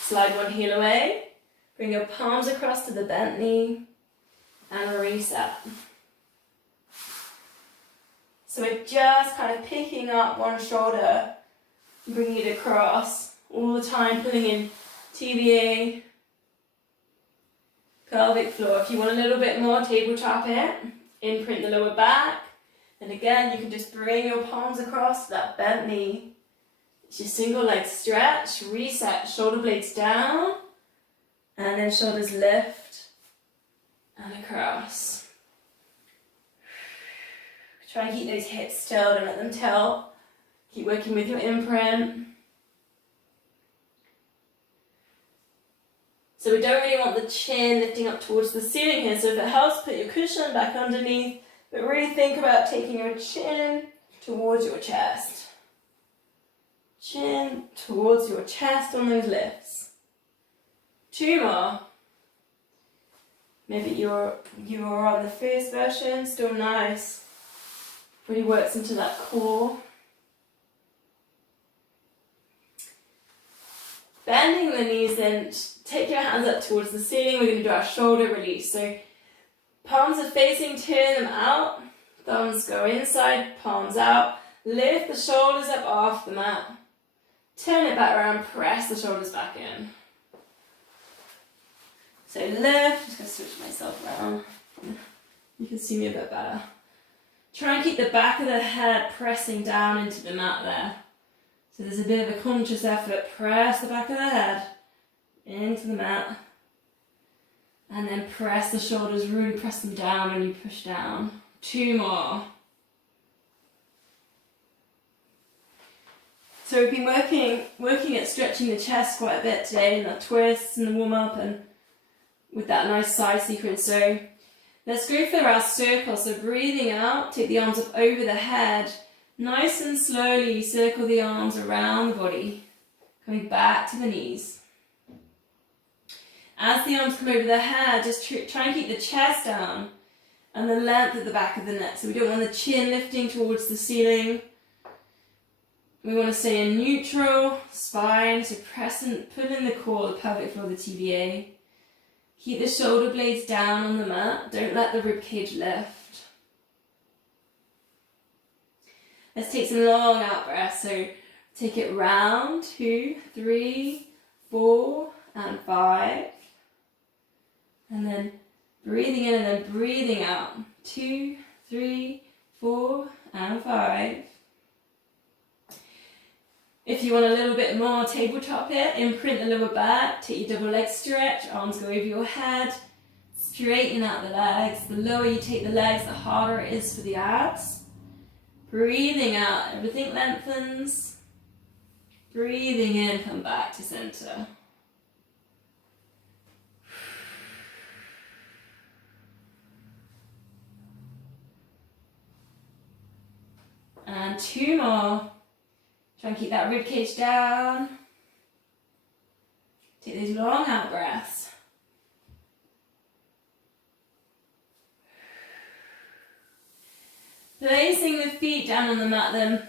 Slide one heel away, bring your palms across to the bent knee, and reset. So we're just kind of picking up one shoulder, bringing it across, all the time pulling in TBA, pelvic floor. If you want a little bit more, tabletop it, imprint the lower back, and again you can just bring your palms across to that bent knee. It's your single leg stretch, reset, shoulder blades down, and then shoulders lift and across. Try and keep those hips still, don't let them tilt. Keep working with your imprint. So we don't really want the chin lifting up towards the ceiling here, so if it helps, put your cushion back underneath, but really think about taking your chin towards your chest. Chin towards your chest on those lifts. 2 more. Maybe you're on the first version, still nice. Really works into that core. Bending the knees, then take your hands up towards the ceiling. We're going to do our shoulder release. So palms are facing, turn them out. Thumbs go inside, palms out. Lift the shoulders up off the mat. Turn it back around, press the shoulders back in. So lift, just going to switch myself around. You can see me a bit better. Try and keep the back of the head pressing down into the mat there. So there's a bit of a conscious effort. Press the back of the head into the mat. And then press the shoulders, really press them down when you push down. 2 more. So we've been working at stretching the chest quite a bit today in the twists and the warm-up and with that nice side sequence. So let's go for our circle. So breathing out, take the arms up over the head. Nice and slowly circle the arms around the body, coming back to the knees. As the arms come over the head, just try and keep the chest down and the length at the back of the neck. So we don't want the chin lifting towards the ceiling. We want to stay in neutral, spine, so press and pull in the core, the pelvic floor, the TBA. Keep the shoulder blades down on the mat. Don't let the ribcage lift. Let's take some long out breaths. So take it round, 2, 3, 4, and 5. And then breathing in and then breathing out. 2, 3, 4, and 5. If you want a little bit more, tabletop it, imprint the lower back, take your double leg stretch, arms go over your head, straighten out the legs. The lower you take the legs, the harder it is for the abs. Breathing out, everything lengthens. Breathing in, come back to center. And 2 more. Try and keep that ribcage down. Take those long out breaths. Placing the feet down on the mat then,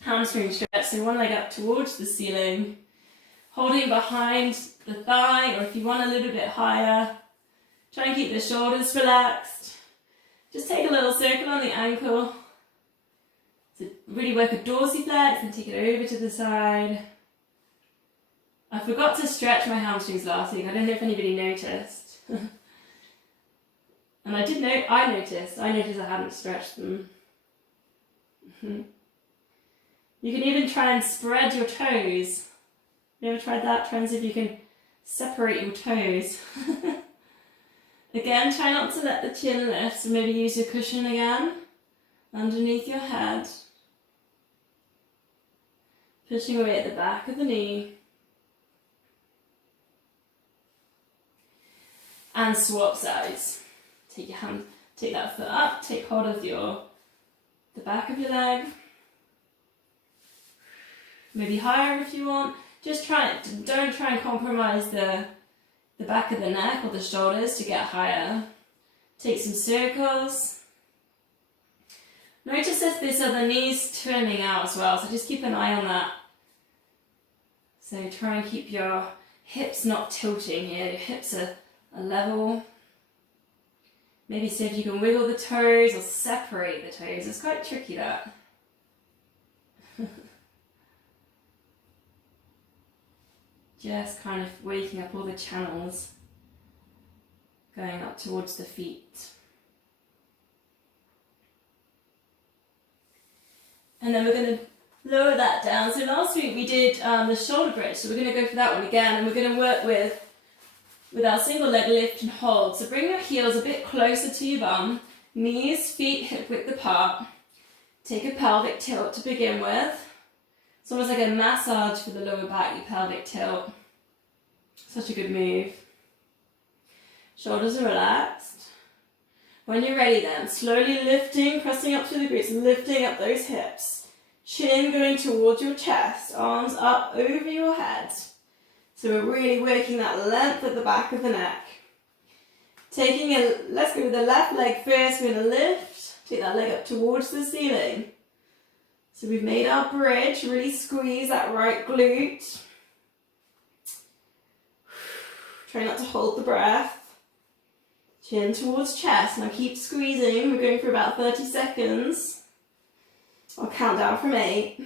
hamstring stretch, so one leg up towards the ceiling, holding behind the thigh, or if you want a little bit higher, try and keep the shoulders relaxed. Just take a little circle on the ankle. So really work a dorsiflex and take it over to the side. I forgot to stretch my hamstrings last week. I don't know if anybody noticed. And I noticed I hadn't stretched them. You can even try and spread your toes. You ever tried that? Try and see if you can separate your toes. Again, try not to let the chin lift, so maybe use your cushion again, underneath your head. Pushing away at the back of the knee. And swap sides. Take your hand, take that foot up, take hold of the back of your leg. maybe higher if you want. Just don't try and compromise the back of the neck or the shoulders to get higher. Take some circles. Notice if this other knee's turning out as well, so just keep an eye on that. So try and keep your hips not tilting here, your hips are level. Maybe see if you can wiggle the toes or separate the toes. It's quite tricky, that. Just kind of waking up all the channels going up towards the feet. And then we're going to lower that down. So last week we did the shoulder bridge, so we're going to go for that one again, and we're going to work with our single leg lift and hold. So bring your heels a bit closer to your bum, knees, feet hip width apart. Take a pelvic tilt to begin with. It's almost like a massage for the lower back, your pelvic tilt. Such a good move. Shoulders are relaxed. When you're ready then, slowly lifting, pressing up through the glutes, lifting up those hips. Chin going towards your chest, arms up over your head. So we're really working that length at the back of the neck. Let's go with the left leg first, we're going to lift, take that leg up towards the ceiling. So we've made our bridge, really squeeze that right glute. Try not to hold the breath. Chin towards chest, now keep squeezing, we're going for about 30 seconds. I'll count down from 8.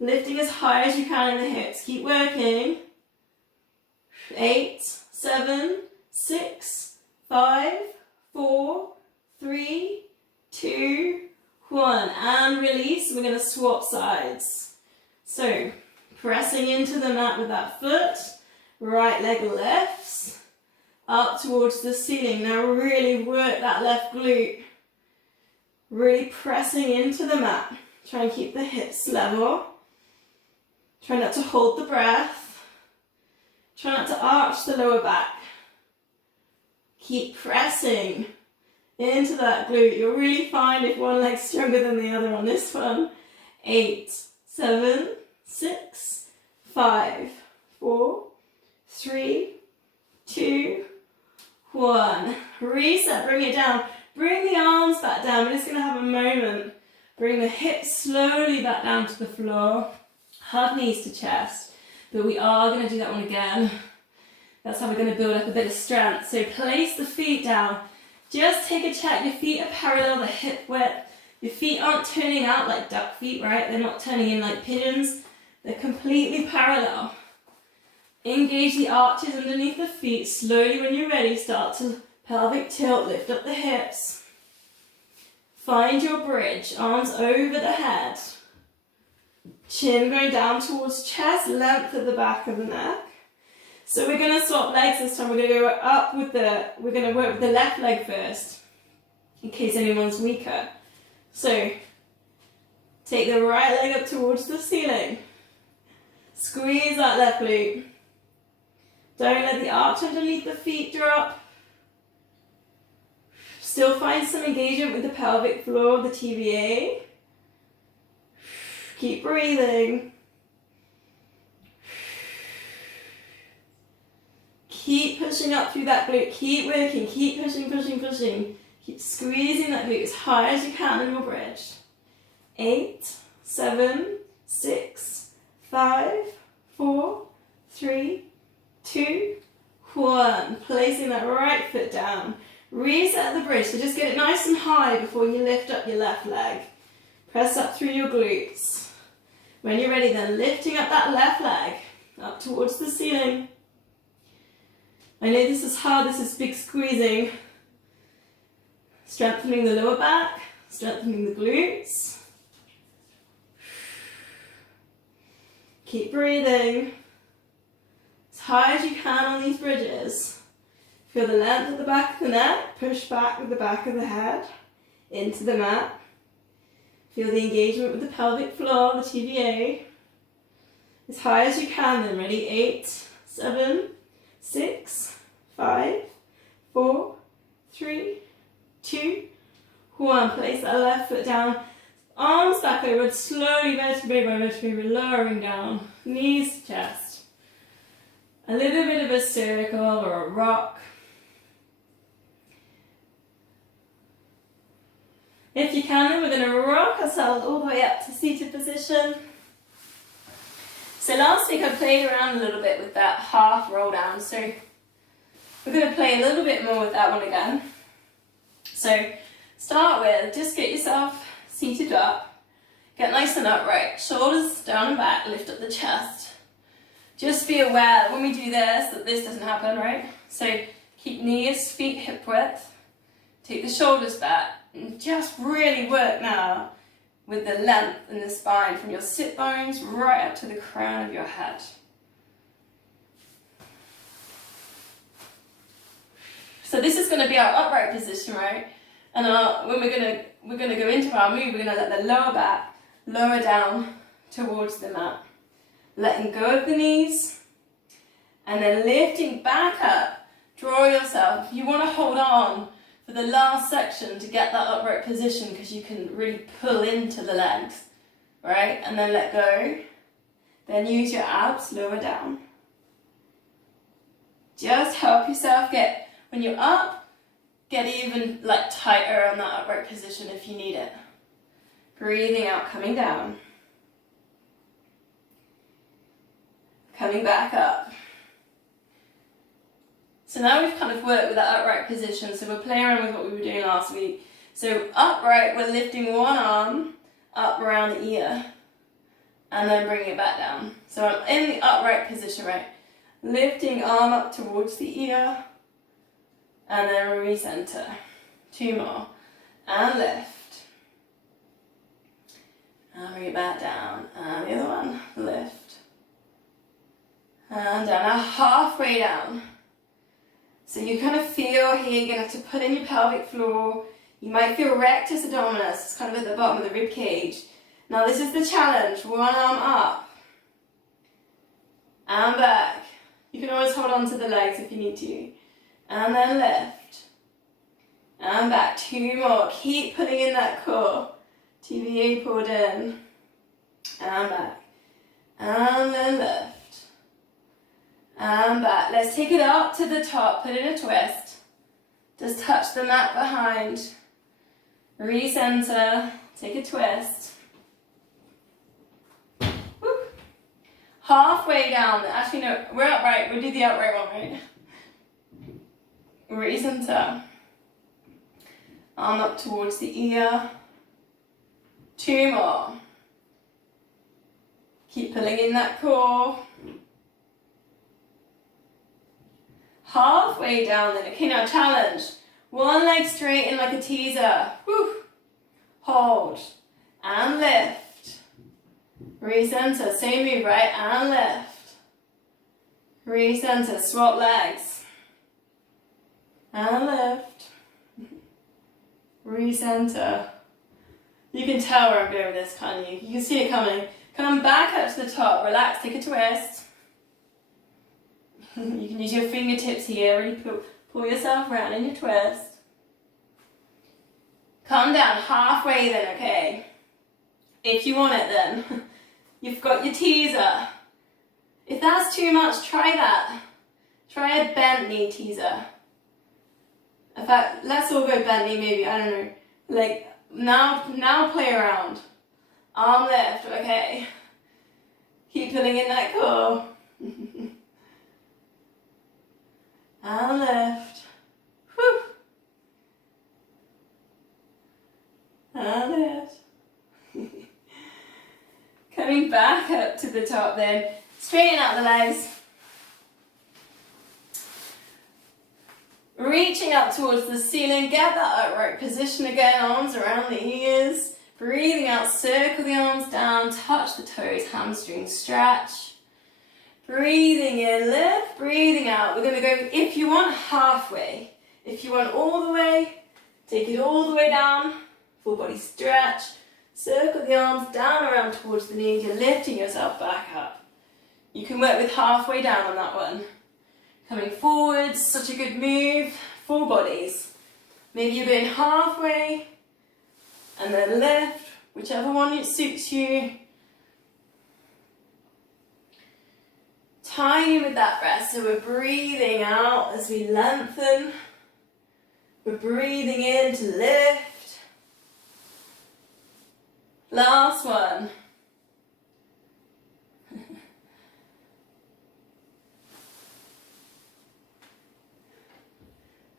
Lifting as high as you can in the hips, keep working. 8, 7, 6, 5, 4, 3, 2, 1, and release. We're going to swap sides. So, pressing into the mat with that foot, right leg lifts, up towards the ceiling. Now really work that left glute. Really pressing into the mat. Try and keep the hips level. Try not to hold the breath. Try not to arch the lower back. Keep pressing into that glute. You'll really find if one leg's stronger than the other on this one. 8, 7, 6, 5, 4, 3, 2, 1. Reset, bring it down. Bring the arms back down. We're just going to have a moment. Bring the hips slowly back down to the floor. Hug knees to chest. But we are going to do that one again. That's how we're going to build up a bit of strength. So place the feet down. Just take a check. Your feet are parallel, the hip width. Your feet aren't turning out like duck feet, right? They're not turning in like pigeons. They're completely parallel. Engage the arches underneath the feet. Slowly, when you're ready, start to pelvic tilt. Lift up the hips. Find your bridge. Arms over the head. Chin going down towards chest. Length at the back of the neck. So we're going to swap legs this time. We're going to go up with we're going to work with the left leg first, in case anyone's weaker. So, take the right leg up towards the ceiling. Squeeze that left glute. Don't let the arch underneath the feet drop. Still find some engagement with the pelvic floor, the TVA. Keep breathing. Keep pushing up through that glute. Keep working. Keep pushing, pushing, pushing. Keep squeezing that glute as high as you can in your bridge. 8, 7, 6, 5, 4, 3, 2, 1. Placing that right foot down. Reset the bridge. So just get it nice and high before you lift up your left leg. Press up through your glutes. When you're ready then, lifting up that left leg up towards the ceiling. I know this is hard, this is big squeezing. Strengthening the lower back, strengthening the glutes. Keep breathing. As high as you can on these bridges. Feel the length at the back of the neck, push back with the back of the head into the mat. Feel the engagement with the pelvic floor, the TVA. As high as you can then, ready? 8, 7, 6, 5, 4, 3, 2, 1. Place that left foot down. Arms back over, slowly vertebrae by vertebrae, lowering down. Knees to chest. A little bit of a circle or a rock. If you can, then we're going to rock ourselves all the way up to seated position. So last week I played around a little bit with that half roll down. So we're going to play a little bit more with that one again. So start with, just get yourself seated up. Get nice and upright. Shoulders down and back, lift up the chest. Just be aware when we do this, that this doesn't happen, right? So keep knees, feet hip width. Take the shoulders back. And just really work now with the length in the spine from your sit bones right up to the crown of your head. So this is going to be our upright position, right? And when we're going to go into our move, we're going to let the lower back lower down towards the mat. Letting go of the knees and then lifting back up. Draw yourself. You want to hold on for the last section to get that upright position because you can really pull into the legs, right? And then let go. Then use your abs, lower down. Just help yourself get, when you're up, get even like tighter on that upright position if you need it. Breathing out, coming down. Coming back up. So now we've kind of worked with that upright position, so we're playing around with what we were doing last week. So upright, we're lifting one arm up around the ear and then bringing it back down. So I'm in the upright position, right? Lifting arm up towards the ear and then recenter. 2 more. And lift. And bring it back down. And the other one, lift. And down. Now halfway down. So you kind of feel here, you're going to have to put in your pelvic floor. You might feel rectus abdominis, it's kind of at the bottom of the rib cage. Now this is the challenge. One arm up. And back. You can always hold on to the legs if you need to. And then lift. And back. 2 more. Keep putting in that core. TVA pulled in. And back. And then lift. And back. Let's take it up to the top. Put in a twist. Just touch the mat behind. Recenter. Take a twist. Whoop. Halfway down. Actually, no. We're upright. We'll do the upright one, right? Recenter. Arm up towards the ear. 2 more. Keep pulling in that core. Halfway down then. Okay, now challenge. One leg straight in like a teaser. Woo. Hold. And lift. Recenter. Same move, right? And lift. Recenter. Swap legs. And lift. Recenter. You can tell where I'm going with this, can't you? You can see it coming. Come back up to the top. Relax. Take a twist. You can use your fingertips here, really pull yourself around in your twist. Come down halfway then, okay? If you want it then. You've got your teaser. If that's too much, try that. Try a bent knee teaser. In fact, let's all go bent knee maybe, I don't know. Like, now play around. Arm lift, okay? Keep pulling in that core. And lift. Whew. And lift. Coming back up to the top then. Straighten out the legs. Reaching up towards the ceiling. Get that upright position again. Arms around the ears. Breathing out. Circle the arms down. Touch the toes. Hamstrings stretch. Breathing in, lift, breathing out. We're going to go, if you want, halfway. If you want all the way, take it all the way down. Full body stretch. Circle the arms down around towards the knees. You're lifting yourself back up. You can work with halfway down on that one. Coming forwards, such a good move. Full bodies. Maybe you're going halfway and then lift whichever one suits you. Tiny with that breath, so we're breathing out as we lengthen. We're breathing in to lift. Last one.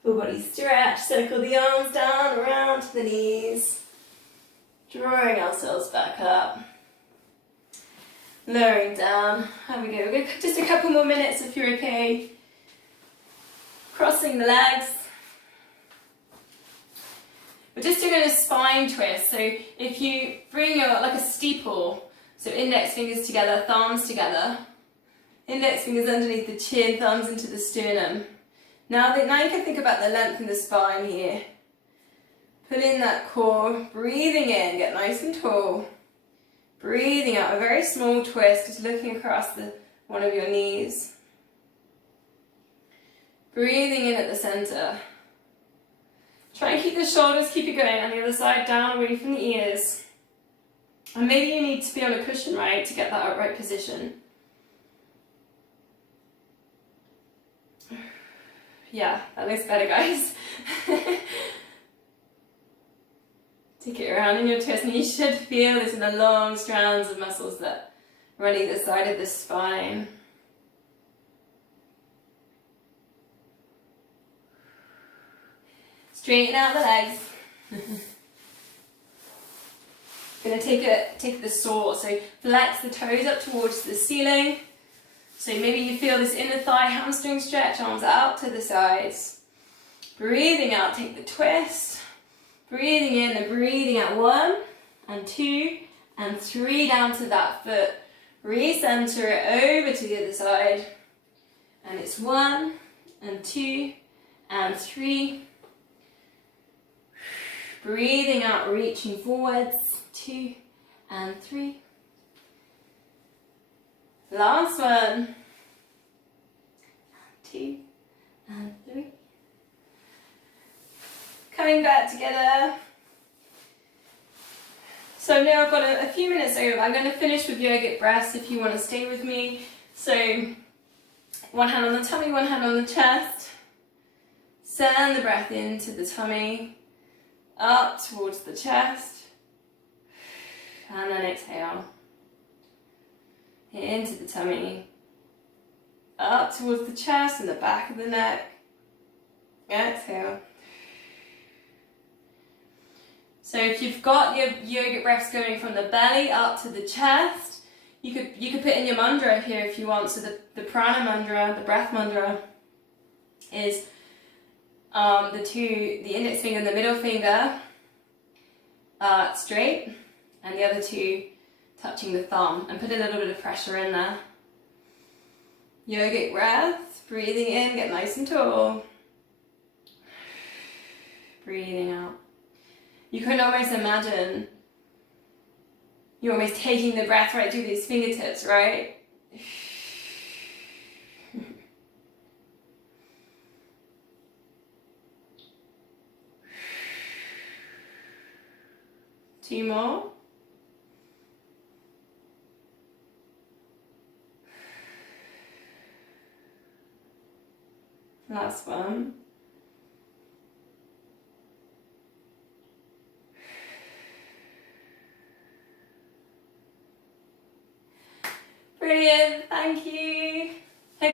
Full body stretch, circle the arms down, around to the knees. Drawing ourselves back up. Lowering down. Here we go. We're going just a couple more minutes if you're okay. Crossing the legs. We're just doing a spine twist. So if you bring your, like a steeple, so index fingers together, thumbs together. Index fingers underneath the chin, thumbs into the sternum. Now you can think about the length in the spine here. Pull in that core, breathing in, get nice and tall. Breathing out, a very small twist, just looking across one of your knees. Breathing in at the center. Try and keep the shoulders, keep it going on the other side, down away from the ears. And maybe you need to be on a cushion, right, to get that upright position. Yeah, that looks better, guys. Take it around in your chest, and you should feel this in the long strands of muscles that run either side of the spine. Straighten out the legs. Gonna take the saw, so flex the toes up towards the ceiling. So maybe you feel this inner thigh hamstring stretch, arms out to the sides. Breathing out, take the twist. Breathing in and breathing out, 1 and 2 and 3 down to that foot. Recenter it over to the other side. And it's 1 and 2 and 3. Breathing out, reaching forwards, 2 and 3. Last one. 2 and 3. Coming back together. So now I've got a few minutes over. I'm going to finish with yogic breaths if you want to stay with me. So one hand on the tummy, one hand on the chest. Send the breath into the tummy, up towards the chest, and then exhale. Into the tummy, up towards the chest and the back of the neck. Exhale. So if you've got your yogic breaths going from the belly up to the chest, you could put in your mantra here if you want. So the prana mantra, the breath mantra, is the index finger and the middle finger straight, and the other two touching the thumb, and put a little bit of pressure in there. Yogic breath, breathing in, get nice and tall. Breathing out. You can almost imagine you're almost taking the breath right through these fingertips, right? 2 more. Last one. Brilliant, thank you.